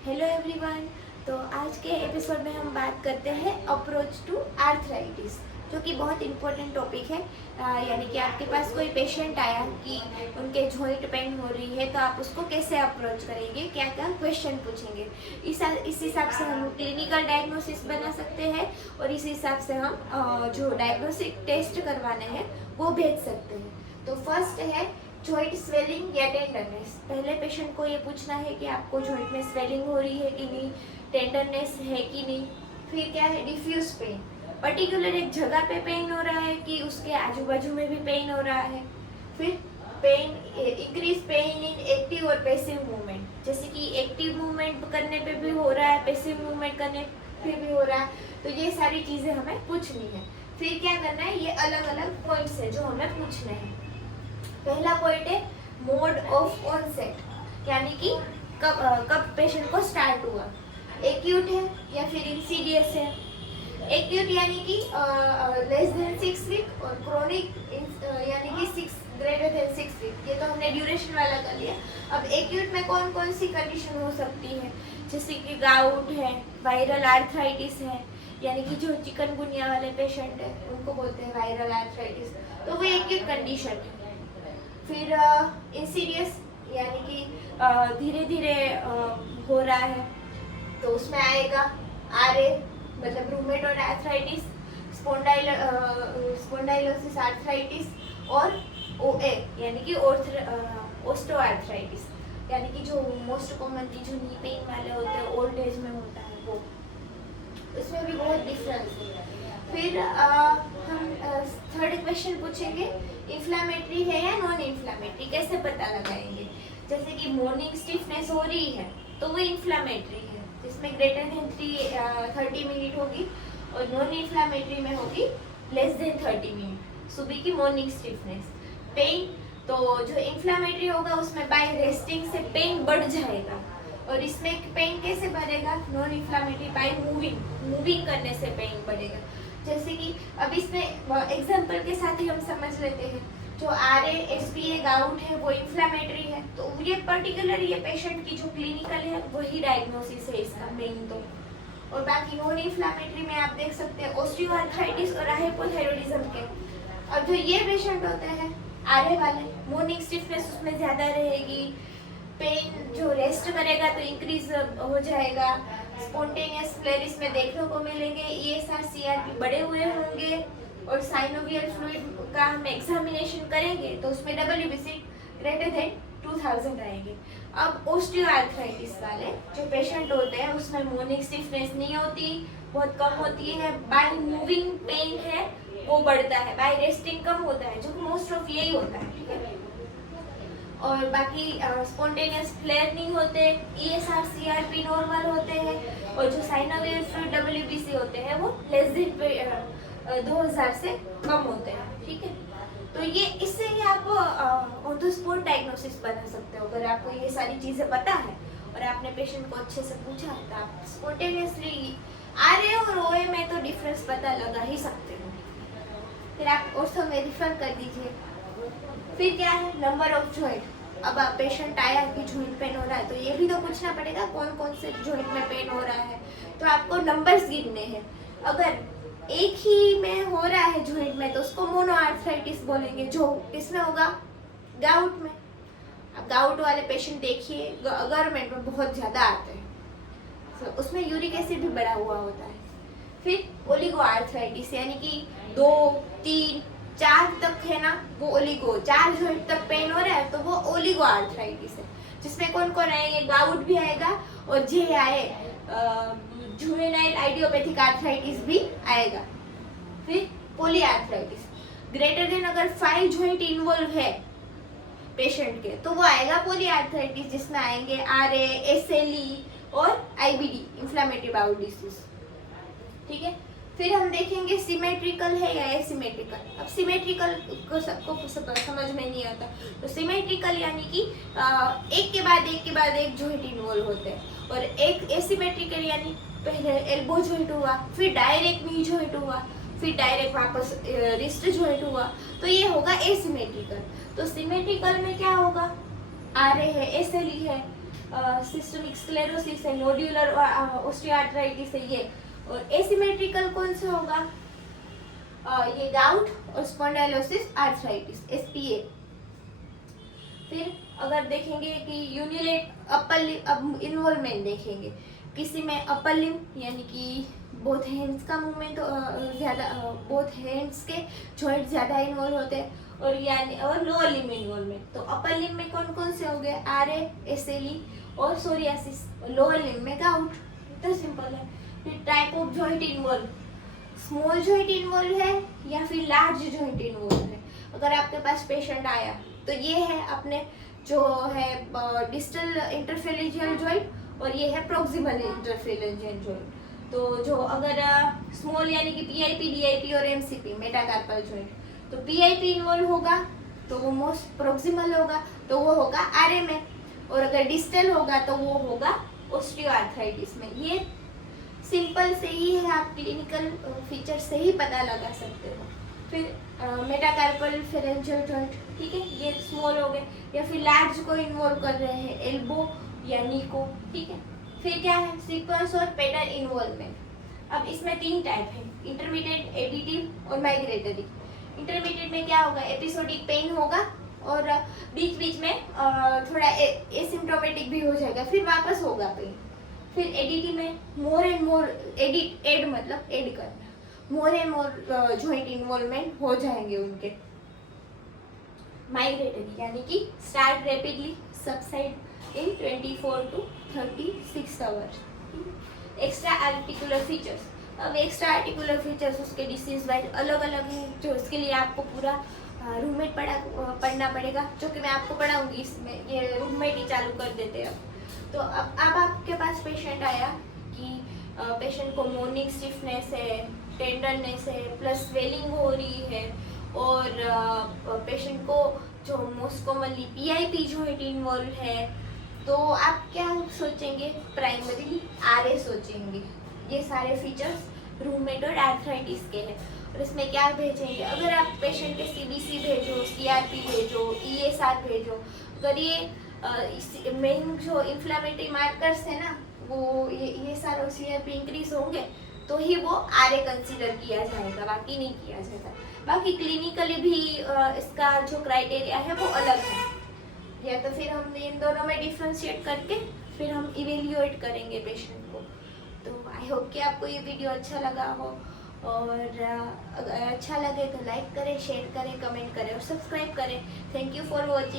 Hello everyone. तो आज के एपिसोड में हम बात करते हैं अप्रोच टू आर्थराइटिस, जो कि बहुत इम्पोर्टेंट टॉपिक है। यानी कि आपके पास कोई पेशेंट आया कि उनके जॉइंट पेन हो रही है, तो आप उसको कैसे अप्रोच करेंगे, क्या क्या क्वेश्चन पूछेंगे। इस हिसाब से हम क्लिनिकल डायग्नोसिस बना सकते हैं और इस हिसाब से हम जो डायग्नोस्टिक टेस्ट करवाने हैं वो भेज सकते हैं। तो फर्स्ट है जॉइंट स्वेलिंग या टेंडरनेस। पहले पेशेंट को ये पूछना है कि आपको जॉइंट में स्वेलिंग हो रही है कि नहीं, टेंडरनेस है कि नहीं। फिर क्या है डिफ्यूज पेन, पर्टिकुलर एक जगह पे पेन हो रहा है कि उसके आजू बाजू में भी पेन हो रहा है। फिर pain increase pain in active और पैसिव मूवमेंट, जैसे कि एक्टिव मूवमेंट करने पे भी हो रहा है, पैसिव मूवमेंट करने पे भी हो रहा है। तो ये सारी चीज़ें हमें पूछनी है। फिर क्या करना है, ये अलग अलग पॉइंट्स है जो हमें पूछने हैं। पहला पॉइंट है मोड ऑफ ऑनसेट, यानी कि कब पेशेंट को स्टार्ट हुआ, एक्यूट है या फिर इंसीडियस है। एक्यूट यानी कि लेस देन 6 वीक और क्रोनिक यानी कि 6 ग्रेटर देन 6 वीक। ये तो हमने ड्यूरेशन वाला कर लिया। अब एक्यूट में कौन कौन सी कंडीशन हो सकती है, जैसे कि गाउट है, वायरल आर्थराइटिस है, यानी कि जो चिकनगुनिया वाले पेशेंट है उनको बोलते हैं वायरल आर्थराइटिस, तो वो एक्यूट कंडीशन है। फिर इंसीडियस यानी कि धीरे धीरे हो रहा है, तो उसमें आएगा आरए मतलब रूमेटॉइड आर्थराइटिस, स्पॉन्डाइलोसिस आर्थराइटिस और ओए यानी कि ओस्टो आर्थराइटिस, यानी कि जो मोस्ट कॉमनली जो नी पेन वाले होते हैं ओल्ड एज में होता है वो। इसमें भी बहुत डिफरेंस है। फिर हम थर्ड क्वेश्चन पूछेंगे इन्फ्लामेटरी है या नॉन इन्फ्लामेटरी, कैसे पता लगाएंगे। जैसे कि मॉर्निंग स्टिफनेस हो रही है तो वो इन्फ्लामेटरी है, जिसमें ग्रेटर देन 30 मिनट होगी, और नॉन इन्फ्लामेटरी में होगी लेस देन 30 मिनट, सुबह की मॉर्निंग स्टिफनेस। पेन, तो जो इन्फ्लामेटरी होगा उसमें बाय रेस्टिंग से पेन बढ़ जाएगा, और इसमें पेन कैसे बढ़ेगा, नॉन इन्फ्लामेटरी बाय मूविंग करने से पेन बढ़ेगा। जैसे कि अब इसमें एग्जांपल के साथ ही हम समझ लेते हैं, जो आरए एसपीए गाउट है वो इन्फ्लामेटरी है, तो ये पर्टिकुलर ये पेशेंट की जो क्लिनिकल है वही डायग्नोसिस है इसका मेन। तो और बाकी नॉन इन्फ्लामेटरी में आप देख सकते हैं ऑस्टियोआर्थराइटिस और हाइपोथायरॉयडिज्म के। और जो ये पेशेंट होते हैं आरए वाले, मॉर्निंग स्टिफनेस उसमें ज़्यादा रहेगी, पेन जो रेस्ट करेगा तो इंक्रीज हो जाएगा, स्पॉन्टेनियस फ्लेयर इसमें देखने को मिलेंगे, ईएसआर सीआरपी बढ़े हुए होंगे, और साइनोवियल फ्लूइड का हम एग्जामिनेशन करेंगे तो उसमें डब्ल्यूबीसी ग्रेटर देन 2000 आएंगे। अब ऑस्टियोआर्थराइटिस वाले जो पेशेंट होते हैं उसमें मॉर्निंग स्टिफनेस नहीं होती, बहुत कम होती है, बाय मूविंग पेन है वो बढ़ता है, बाय रेस्टिंग कम होता है, जो मोस्ट ऑफ यही होता है, ठीक है। और बाकी स्पॉन्टेनियस फ्लेयर नहीं होते, ईएसआर सीआरपी नॉर्मल होते हैं, और जो साइनोवियल फ्लूइड डब्ल्यूबीसी होते हैं वो लेस देन 2000 से कम होते हैं, ठीक है। तो ये इससे ही आप ऑन द स्पॉट डायग्नोसिस बना सकते हो। अगर आपको ये सारी चीज़ें पता है और आपने पेशेंट को अच्छे से पूछा है तो आप स्पॉन्टेनियसली आरए और ओए में तो डिफरेंस पता लगा ही सकते हो। फिर आप ऑर्थो में रिफर कर दीजिए। फिर क्या है नंबर ऑफ जॉइंट। अब आप पेशेंट आया कि जॉइंट पेन हो रहा है, तो ये भी तो पूछना पड़ेगा कौन कौन से जॉइंट में पेन हो रहा है, तो आपको नंबर्स गिनने हैं। अगर एक ही में हो रहा है जॉइंट में तो उसको मोनो आर्थराइटिस बोलेंगे, जो किसमें होगा, गाउट में। अब गाउट वाले पेशेंट देखिए गवर्नमेंट में बहुत ज़्यादा आते हैं, तो उसमें यूरिक एसिड भी बढ़ा हुआ होता है। फिर ओलिगो आर्थराइटिस, यानी कि 2, 3, 4 तक है ना, वो ओलिगो 4 जॉइंट तक पेन हो रहा है तो वो ओलिगो आर्थराइटिस है, जिसमें कौन कौन आएंगे, गाउट भी आएगा और जे आए जुवेनाइल आइडियोपैथिक आर्थराइटिस भी आएगा। फिर पॉली आर्थराइटिस, ग्रेटर देन अगर 5 जॉइंट इन्वॉल्व है पेशेंट के तो वो आएगा पॉली आर्थराइटिस, जिसमें आएंगे आरए, एसएलई और आईबीडी इंफ्लेमेटरी बाउल डिसीज, ठीक है। फिर हम देखेंगे सिमेट्रिकल है या एसिमेट्रिकल। अब सिमेट्रिकल को सबको समझ में नहीं आता, तो सिमेट्रिकल यानी कि एक के बाद एक जॉइंट इन्वॉल्व होते हैं, और एक एसिमेट्रिकल यानी पहले एल्बो जॉइंट हुआ, फिर डायरेक्ट नी जॉइंट हुआ, फिर डायरेक्ट वापस रिस्ट जॉइंट हुआ, तो ये होगा एसिमेट्रिकल। तो सिमेट्रिकल में क्या होगा, आरए है, एसएलई है, सिस्टमिक स्क्लेरोसिस है, नोड्यूलर ऑस्टियोआर्थराइटिस है ये। और एसिमेट्रिकल कौन सा होगा? ये गाउट और स्पॉन्डाइलोसिस आर्थराइटिस, SPA। फिर अगर देखेंगे कि यूनिलेट अपर इन्वॉल्वमेंट देखेंगे, किसी में अपर लिम्ब यानी कि बोथ हैंड्स का मूवमेंट ज़्यादा, बोथ हैंड्स के जॉइंट ज़्यादा इन्वॉल्व होते हैं, और लोअर लिम्ब इन्वॉल्वमेंट। तो अपर लिम्ब में कौन कौन से हो गए? RA, SLE और सोरियासिस। लोअर लिम्ब में गाउट। इतना सिंपल है। फिर type of joint involve, small joint involve है या फिर लार्ज जॉइंट इन्वॉल्व है। अगर आपके पास पेशेंट आया तो ये है अपने जो है डिस्टल इंटरफेरेंजियल जॉइंट और ये है प्रोक्सिमल इंटरफेरेंजियल जॉइंट। तो जो अगर स्मॉल यानी कि PIP, DIP और MCP मेटाकार्पल जॉइंट, तो PIP इन्वॉल्व होगा तो वो मोस्ट प्रोक्सिमल होगा, तो वो होगा RA में। और अगर डिस्टल होगा तो वो होगा ऑस्टियोआर्थराइटिस में। ये सिंपल से ही है, आप क्लिनिकल फीचर से ही पता लगा सकते हो। फिर मेटाकार्पल फेरेंजियल जॉइंट, ठीक है, ये स्मॉल हो गए। या फिर लार्ज को इन्वॉल्व कर रहे हैं, एल्बो या नी को, ठीक है। फिर क्या है? सीक्वेंस और पैटर्न इन्वॉल्वमेंट। अब इसमें 3 टाइप है, इंटरमीडिएट, एडिटिव और माइग्रेटरी। इंटरमीडिएट में क्या होगा? एपिसोडिक पेन होगा और बीच बीच में थोड़ा एसिम्प्टोमेटिक भी हो जाएगा, फिर वापस होगा पेन। फिर एडिटिव में मोर एंड मोर एड मतलब एड करना, more and more joint involvement हो जाएंगे उनके। माइग्रेटरी यानी कि start rapidly, subside in 24 to 36 hours. Extra articular features, अब एक्स्ट्रा आर्टिकुलर फीचर्स उसके डिसीज वाइज अलग अलग हैं, जो इसके लिए आपको पूरा रूममेट पढ़ना पड़ेगा, जो कि मैं आपको पढ़ाऊंगी। इसमें ये रूममेट ही चालू कर देते हैं। तो अब आपके पास पेशेंट आया कि पेशेंट को मॉर्निंग स्टिफनेस है, टेंडरनेस है, प्लस स्वेलिंग हो रही है, और पेशेंट को जो most commonly PIP joint involve है, तो आप क्या सोचेंगे? प्राइमरी RA सोचेंगे। ये सारे फीचर्स रूमेटॉइड आर्थराइटिस के हैं। और इसमें क्या भेजेंगे? अगर आप पेशेंट के CBC भेजो, CRP भेजो, ESR भेजो, अगर ये मेन जो इन्फ्लेमेटरी मार्कर्स है ना, वो ये सारे CRP इंक्रीज होंगे तो ही वो RA कंसीडर किया जाएगा, बाकी नहीं किया जाएगा। बाकी क्लिनिकली भी इसका जो क्राइटेरिया है वो अलग है, या तो फिर हम इन दोनों में डिफ्रेंशिएट करके फिर हम इवेल्युएट करेंगे पेशेंट को। तो आई होप कि आपको ये वीडियो अच्छा लगा हो, और अगर अच्छा लगे तो लाइक करें, शेयर करें, कमेंट करें और सब्सक्राइब करें। Thank you for watching.